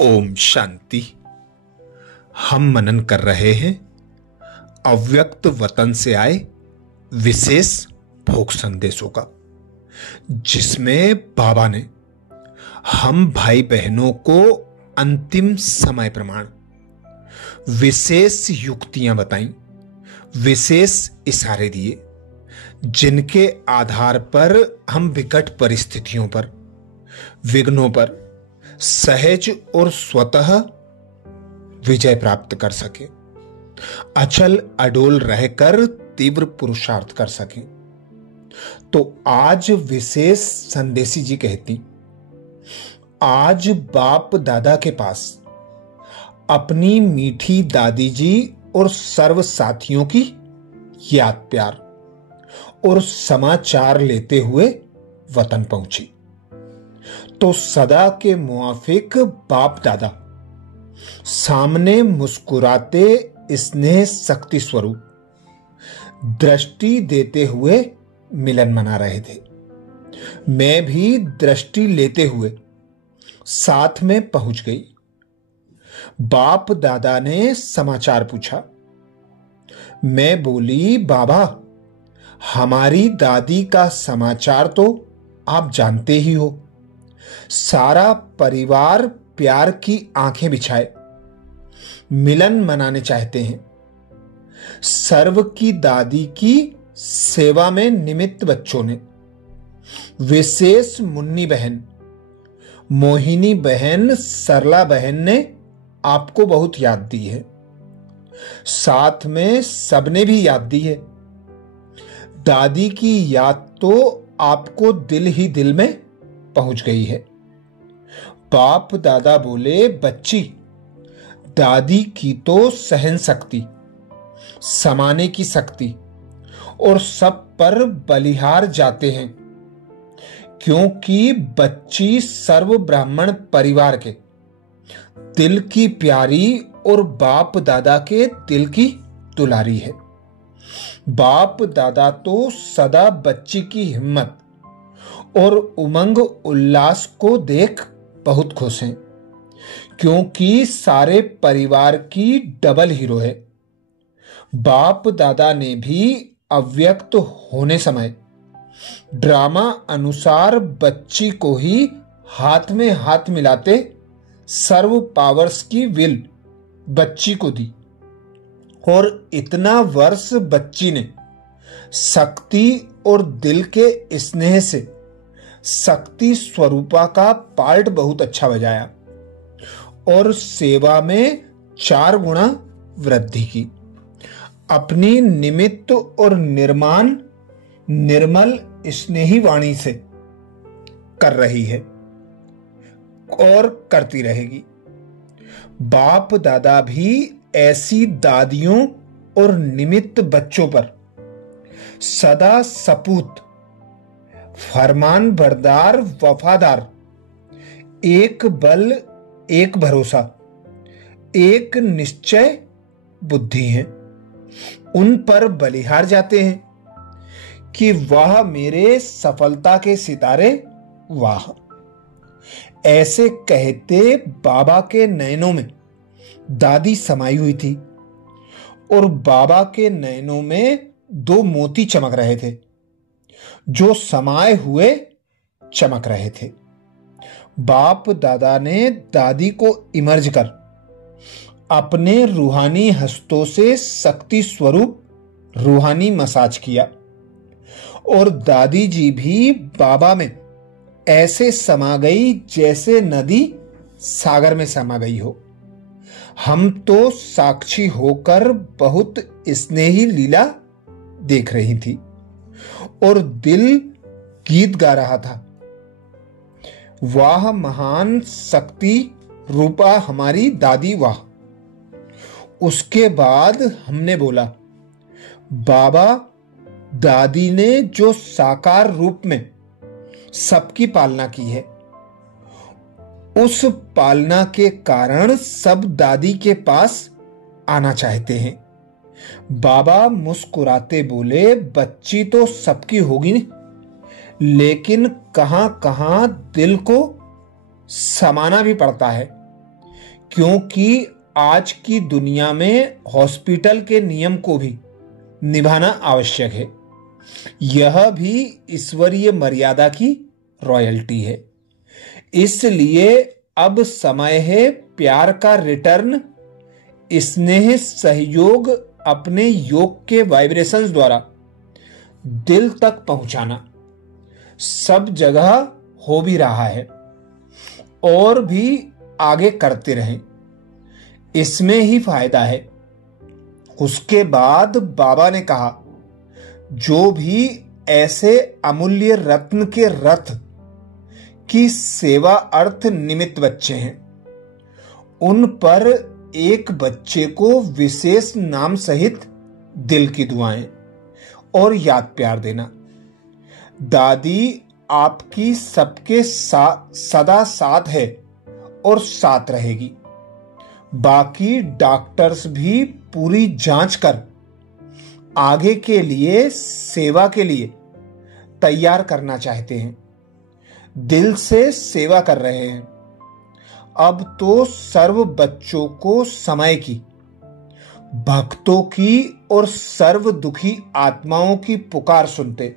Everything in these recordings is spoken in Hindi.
ओम शांति। हम मनन कर रहे हैं अव्यक्त वतन से आए विशेष भोग संदेशों का, जिसमें बाबा ने हम भाई बहनों को अंतिम समय प्रमाण विशेष युक्तियां बताई, विशेष इशारे दिए, जिनके आधार पर हम विकट परिस्थितियों पर, विघ्नों पर सहज और स्वतः विजय प्राप्त कर सके, अचल अडोल रहकर तीव्र पुरुषार्थ कर सके। तो आज विशेष संदेशी जी कहती, आज बाप दादा के पास अपनी मीठी दादी जी और सर्व साथियों की याद प्यार और समाचार लेते हुए वतन पहुंची। तो सदा के मुआफिक बाप दादा सामने मुस्कुराते स्नेह शक्ति स्वरूप दृष्टि देते हुए मिलन मना रहे थे। मैं भी दृष्टि लेते हुए साथ में पहुंच गई। बाप दादा ने समाचार पूछा। मैं बोली, बाबा हमारी दादी का समाचार तो आप जानते ही हो। सारा परिवार प्यार की आंखें बिछाए मिलन मनाने चाहते हैं। सर्व की दादी की सेवा में निमित्त बच्चों ने, विशेष मुन्नी बहन, मोहिनी बहन, सरला बहन ने आपको बहुत याद दी है। साथ में सबने भी याद दी है। दादी की याद तो आपको दिल ही दिल में पहुंच गई है। बाप दादा बोले, बच्ची दादी की तो सहन शक्ति, समाने की शक्ति और सब पर बलिहार जाते हैं, क्योंकि बच्ची सर्व ब्राह्मण परिवार के दिल की प्यारी और बाप दादा के दिल की दुलारी है। बाप दादा तो सदा बच्ची की हिम्मत और उमंग उल्लास को देख बहुत खुश हैं, क्योंकि सारे परिवार की डबल हीरो है। बाप दादा ने भी अव्यक्त होने समय ड्रामा अनुसार बच्ची को ही हाथ में हाथ मिलाते सर्व पावर्स की विल बच्ची को दी, और इतना वर्ष बच्ची ने शक्ति और दिल के स्नेह से शक्ति स्वरूपा का पार्ट बहुत अच्छा बजाया और सेवा में 4 गुना वृद्धि की। अपनी निमित्त और निर्मल स्नेही वाणी से कर रही है और करती रहेगी। बाप दादा भी ऐसी दादियों और निमित्त बच्चों पर सदा सपूत, फरमान बरदार, वफादार, एक बल, एक भरोसा, एक निश्चय बुद्धि हैं। उन पर बलिहार जाते हैं कि वाह मेरे सफलता के सितारे वाह। ऐसे कहते बाबा के नयनों में दादी समाई हुई थी और बाबा के नयनों में 2 मोती चमक रहे थे, जो समाये हुए चमक रहे थे। बाप दादा ने दादी को इमर्ज कर अपने रूहानी हस्तों से शक्ति स्वरूप रूहानी मसाज किया, और दादी जी भी बाबा में ऐसे समा गई जैसे नदी सागर में समा गई हो। हम तो साक्षी होकर बहुत स्नेही लीला देख रही थी और दिल गीत गा रहा था, वाह महान शक्ति रूपा हमारी दादी वाह। उसके बाद हमने बोला, बाबा दादी ने जो साकार रूप में सबकी पालना की है, उस पालना के कारण सब दादी के पास आना चाहते हैं। बाबा मुस्कुराते बोले, बच्ची तो सबकी होगी, लेकिन कहां कहां दिल को समाना भी पड़ता है। क्योंकि आज की दुनिया में हॉस्पिटल के नियम को भी निभाना आवश्यक है। यह भी ईश्वरीय मर्यादा की रॉयल्टी है। इसलिए अब समय है प्यार का रिटर्न, स्नेह सहयोग अपने योग के वाइब्रेशंस द्वारा दिल तक पहुंचाना। सब जगह हो भी रहा है और भी आगे करते रहें, इसमें ही फायदा है। उसके बाद बाबा ने कहा, जो भी ऐसे अमूल्य रत्न के रथ की सेवा अर्थ निमित्त बच्चे हैं, उन पर एक बच्चे को विशेष नाम सहित दिल की दुआएं और याद प्यार देना। दादी आपकी सबके सदा साथ है और साथ रहेगी। बाकी डॉक्टर्स भी पूरी जांच कर आगे के लिए सेवा के लिए तैयार करना चाहते हैं। दिल से सेवा कर रहे हैं। अब तो सर्व बच्चों को समय की, भक्तों की और सर्व दुखी आत्माओं की पुकार सुनते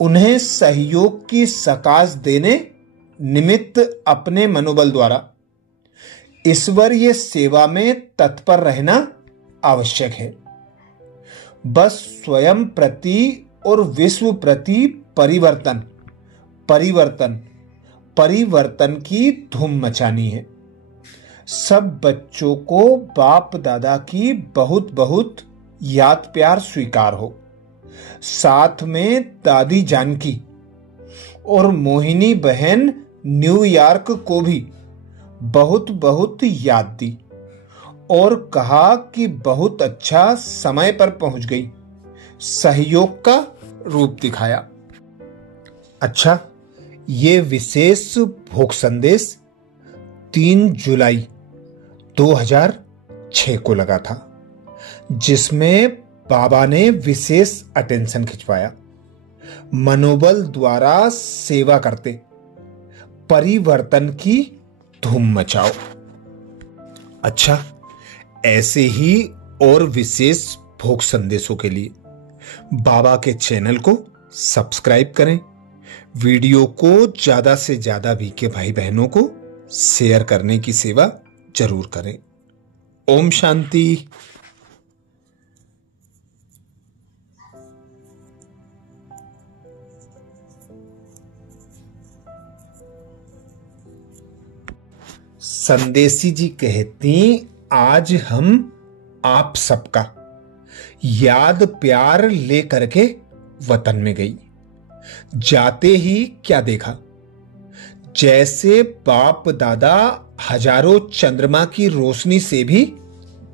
उन्हें सहयोग की सकाश देने निमित्त अपने मनोबल द्वारा ईश्वरीय सेवा में तत्पर रहना आवश्यक है। बस स्वयं प्रति और विश्व प्रति परिवर्तन परिवर्तन परिवर्तन की धूम मचानी है। सब बच्चों को बाप दादा की बहुत बहुत याद प्यार स्वीकार हो। साथ में दादी जानकी और मोहिनी बहन न्यूयॉर्क को भी बहुत बहुत याद दी और कहा कि बहुत अच्छा समय पर पहुंच गई, सहयोग का रूप दिखाया। अच्छा, ये विशेष भोग संदेश 3 जुलाई 2006 को लगा था, जिसमें बाबा ने विशेष अटेंशन खिंचवाया। मनोबल द्वारा सेवा करते परिवर्तन की धूम मचाओ। अच्छा, ऐसे ही और विशेष भोग संदेशों के लिए बाबा के चैनल को सब्सक्राइब करें। वीडियो को ज्यादा से ज्यादा वीके भाई बहनों को शेयर करने की सेवा जरूर करें। ओम शांति। संदेशी जी कहती, आज हम आप सबका याद प्यार ले करके वतन में गई। जाते ही क्या देखा, जैसे बाप दादा हजारों चंद्रमा की रोशनी से भी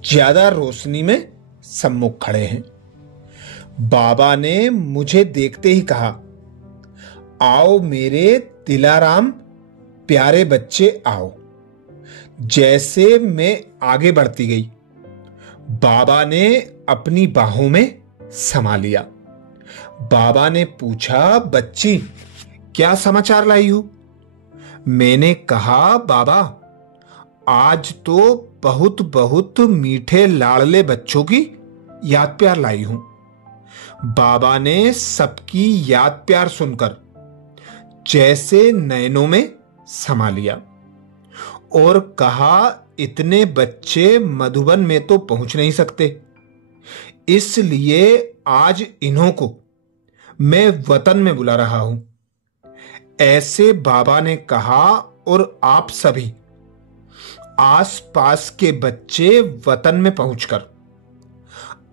ज्यादा रोशनी में सम्मुख खड़े हैं। बाबा ने मुझे देखते ही कहा, आओ मेरे दिलाराम प्यारे बच्चे आओ। जैसे मैं आगे बढ़ती गई, बाबा ने अपनी बाहों में समा लिया। बाबा ने पूछा, बच्ची क्या समाचार लाई हो? मैंने कहा, बाबा आज तो बहुत बहुत मीठे लाडले बच्चों की याद प्यार लाई हूं। बाबा ने सबकी याद प्यार सुनकर जैसे नयनों में समा लिया और कहा, इतने बच्चे मधुबन में तो पहुंच नहीं सकते, इसलिए आज इन्हों को मैं वतन में बुला रहा हूं। ऐसे बाबा ने कहा और आप सभी आसपास के बच्चे वतन में पहुंचकर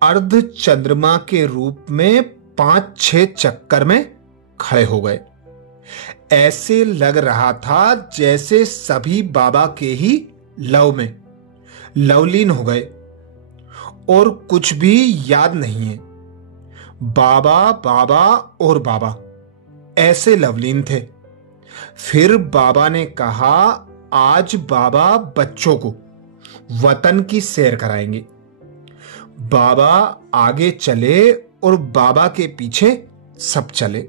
अर्ध चंद्रमा के रूप में 5-6 चक्कर में खड़े हो गए। ऐसे लग रहा था जैसे सभी बाबा के ही लव में लवलीन हो गए और कुछ भी याद नहीं है। बाबा बाबा और बाबा ऐसे लवलीन थे। फिर बाबा ने कहा, आज बाबा बच्चों को वतन की सैर कराएंगे। बाबा आगे चले और बाबा के पीछे सब चले।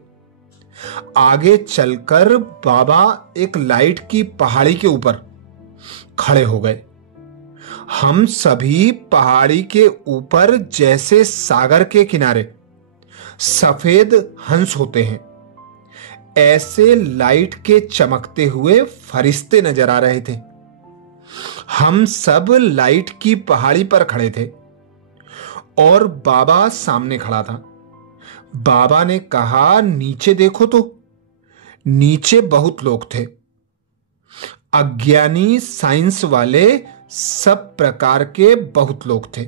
आगे चलकर बाबा एक लाइट की पहाड़ी के ऊपर खड़े हो गए। हम सभी पहाड़ी के ऊपर जैसे सागर के किनारे सफेद हंस होते हैं, ऐसे लाइट के चमकते हुए फरिश्ते नजर आ रहे थे। हम सब लाइट की पहाड़ी पर खड़े थे और बाबा सामने खड़ा था। बाबा ने कहा, नीचे देखो तो। नीचे बहुत लोग थे, अज्ञानी, साइंस वाले, सब प्रकार के बहुत लोग थे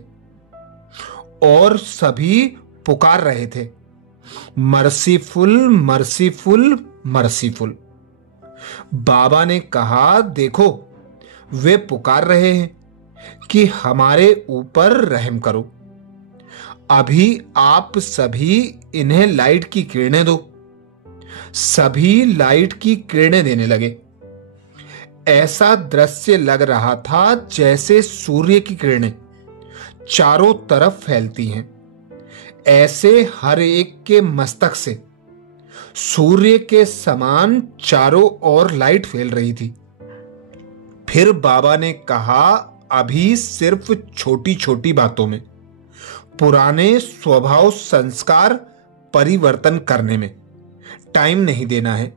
और सभी पुकार रहे थे, मर्सीफुल, मर्सीफुल, मर्सीफुल। बाबा ने कहा, देखो वे पुकार रहे हैं कि हमारे ऊपर रहम करो। अभी आप सभी इन्हें लाइट की किरणें दो। सभी लाइट की किरणें देने लगे। ऐसा दृश्य लग रहा था जैसे सूर्य की किरणें चारों तरफ फैलती हैं। ऐसे हर एक के मस्तक से सूर्य के समान चारों ओर लाइट फैल रही थी। फिर बाबा ने कहा, अभी सिर्फ छोटी छोटी बातों में, पुराने स्वभाव संस्कार परिवर्तन करने में टाइम नहीं देना है।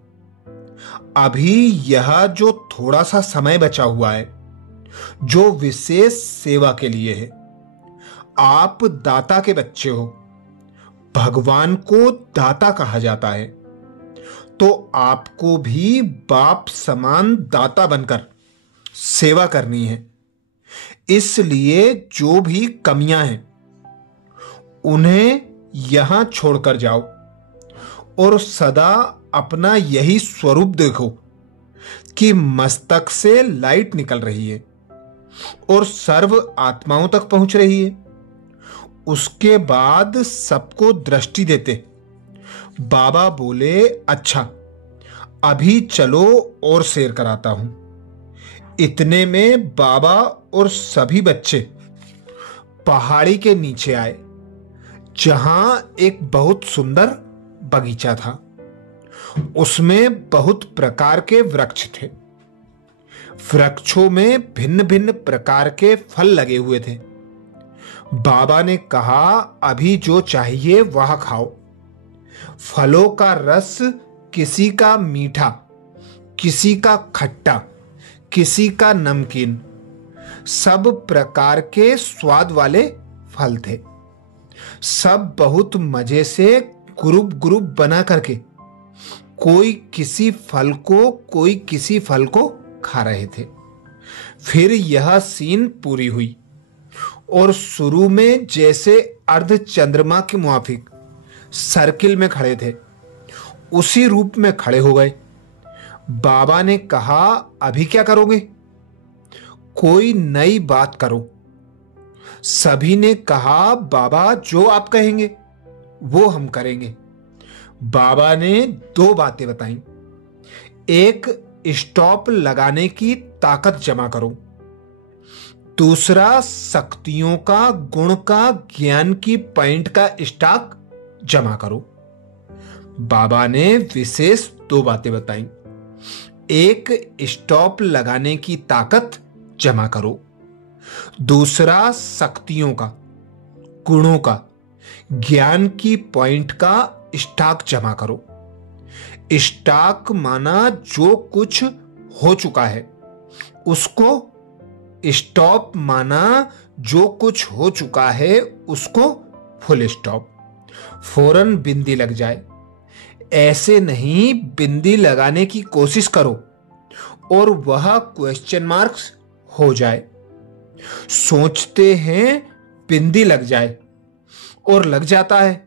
अभी यह जो थोड़ा सा समय बचा हुआ है, जो विशेष सेवा के लिए है। आप दाता के बच्चे हो। भगवान को दाता कहा जाता है, तो आपको भी बाप समान दाता बनकर सेवा करनी है। इसलिए जो भी कमियां हैं उन्हें यहां छोड़कर जाओ और सदा अपना यही स्वरूप देखो कि मस्तक से लाइट निकल रही है और सर्व आत्माओं तक पहुंच रही है। उसके बाद सबको दृष्टि देते बाबा बोले, अच्छा अभी चलो और सैर कराता हूं। इतने में बाबा और सभी बच्चे पहाड़ी के नीचे आए, जहां एक बहुत सुंदर बगीचा था। उसमें बहुत प्रकार के वृक्ष थे। वृक्षों में भिन्न भिन्न प्रकार के फल लगे हुए थे। बाबा ने कहा, अभी जो चाहिए वह खाओ। फलों का रस किसी का मीठा, किसी का खट्टा, किसी का नमकीन, सब प्रकार के स्वाद वाले फल थे। सब बहुत मजे से ग्रुप ग्रुप बना करके कोई किसी फल को, कोई किसी फल को खा रहे थे। फिर यह सीन पूरी हुई और शुरू में जैसे अर्ध चंद्रमा के मुआफिक सर्किल में खड़े थे, उसी रूप में खड़े हो गए। बाबा ने कहा, अभी क्या करोगे? कोई नई बात करो। सभी ने कहा, बाबा जो आप कहेंगे वो हम करेंगे। बाबा ने दो बातें बताई। एक, स्टॉप लगाने की ताकत जमा करो। दूसरा, शक्तियों का, गुण का, ज्ञान की पॉइंट का स्टॉक जमा करो। बाबा ने विशेष दो बातें बताई। एक, स्टॉप लगाने की ताकत जमा करो। दूसरा, शक्तियों का, गुणों का, ज्ञान की पॉइंट का स्टॉक जमा करो। स्टॉक माना जो कुछ हो चुका है उसको, स्टॉप माना जो कुछ हो चुका है उसको फुल स्टॉप, फौरन बिंदी लग जाए। ऐसे नहीं, बिंदी लगाने की कोशिश करो और वह क्वेश्चन मार्क्स हो जाए। सोचते हैं बिंदी लग जाए और लग जाता है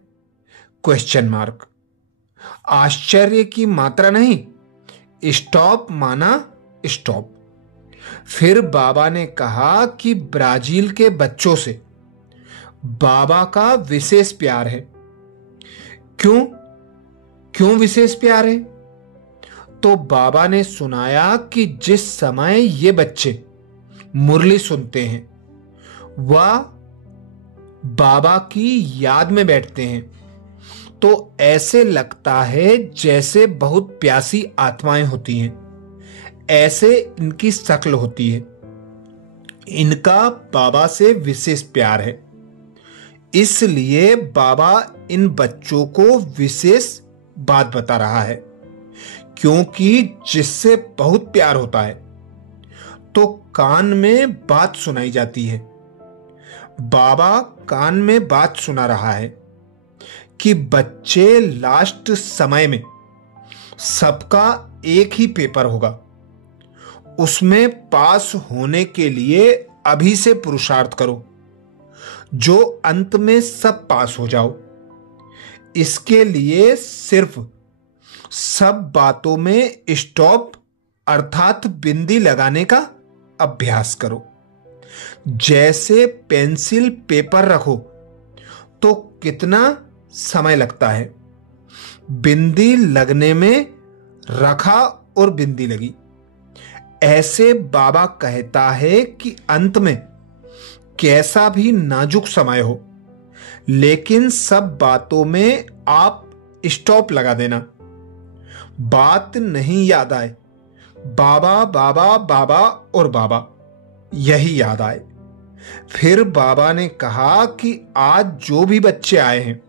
क्वेश्चन मार्क। आश्चर्य की मात्रा नहीं, स्टॉप माना स्टॉप। फिर बाबा ने कहा कि ब्राजील के बच्चों से बाबा का विशेष प्यार है। क्यों क्यों विशेष प्यार है? तो बाबा ने सुनाया कि जिस समय ये बच्चे मुरली सुनते हैं वह बाबा की याद में बैठते हैं, तो ऐसे लगता है जैसे बहुत प्यासी आत्माएं होती हैं। ऐसे इनकी शक्ल होती है। इनका बाबा से विशेष प्यार है, इसलिए बाबा इन बच्चों को विशेष बात बता रहा है, क्योंकि जिससे बहुत प्यार होता है तो कान में बात सुनाई जाती है। बाबा कान में बात सुना रहा है कि बच्चे, लास्ट समय में सबका एक ही पेपर होगा, उसमें पास होने के लिए अभी से पुरुषार्थ करो, जो अंत में सब पास हो जाओ। इसके लिए सिर्फ सब बातों में स्टॉप अर्थात बिंदी लगाने का अभ्यास करो। जैसे पेंसिल पेपर रखो तो कितना समय लगता है, बिंदी लगने में रखा और बिंदी लगी। ऐसे बाबा कहता है कि अंत में कैसा भी नाजुक समय हो, लेकिन सब बातों में आप स्टॉप लगा देना। बात नहीं याद आए, बाबा बाबा बाबा और बाबा यही याद आए। फिर बाबा ने कहा कि आज जो भी बच्चे आए हैं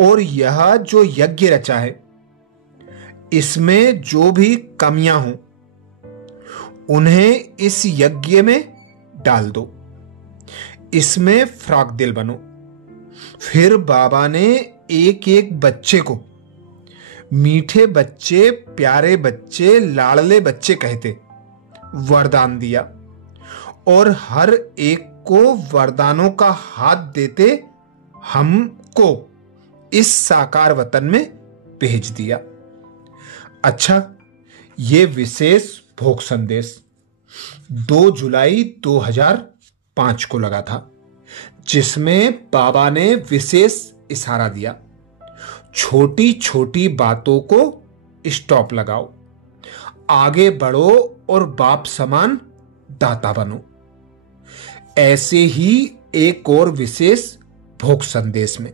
और यह जो यज्ञ रचा है, इसमें जो भी कमियां हों उन्हें इस यज्ञ में डाल दो, इसमें फ्राक दिल बनो। फिर बाबा ने एक एक बच्चे को मीठे बच्चे, प्यारे बच्चे, लाडले बच्चे कहते वरदान दिया और हर एक को वरदानों का हाथ देते हमको इस साकार वतन में भेज दिया। अच्छा, ये विशेष भोग संदेश 2 जुलाई 2005 को लगा था, जिसमें बाबा ने विशेष इशारा दिया, छोटी छोटी बातों को स्टॉप लगाओ, आगे बढ़ो और बाप समान दाता बनो। ऐसे ही एक और विशेष भोग संदेश में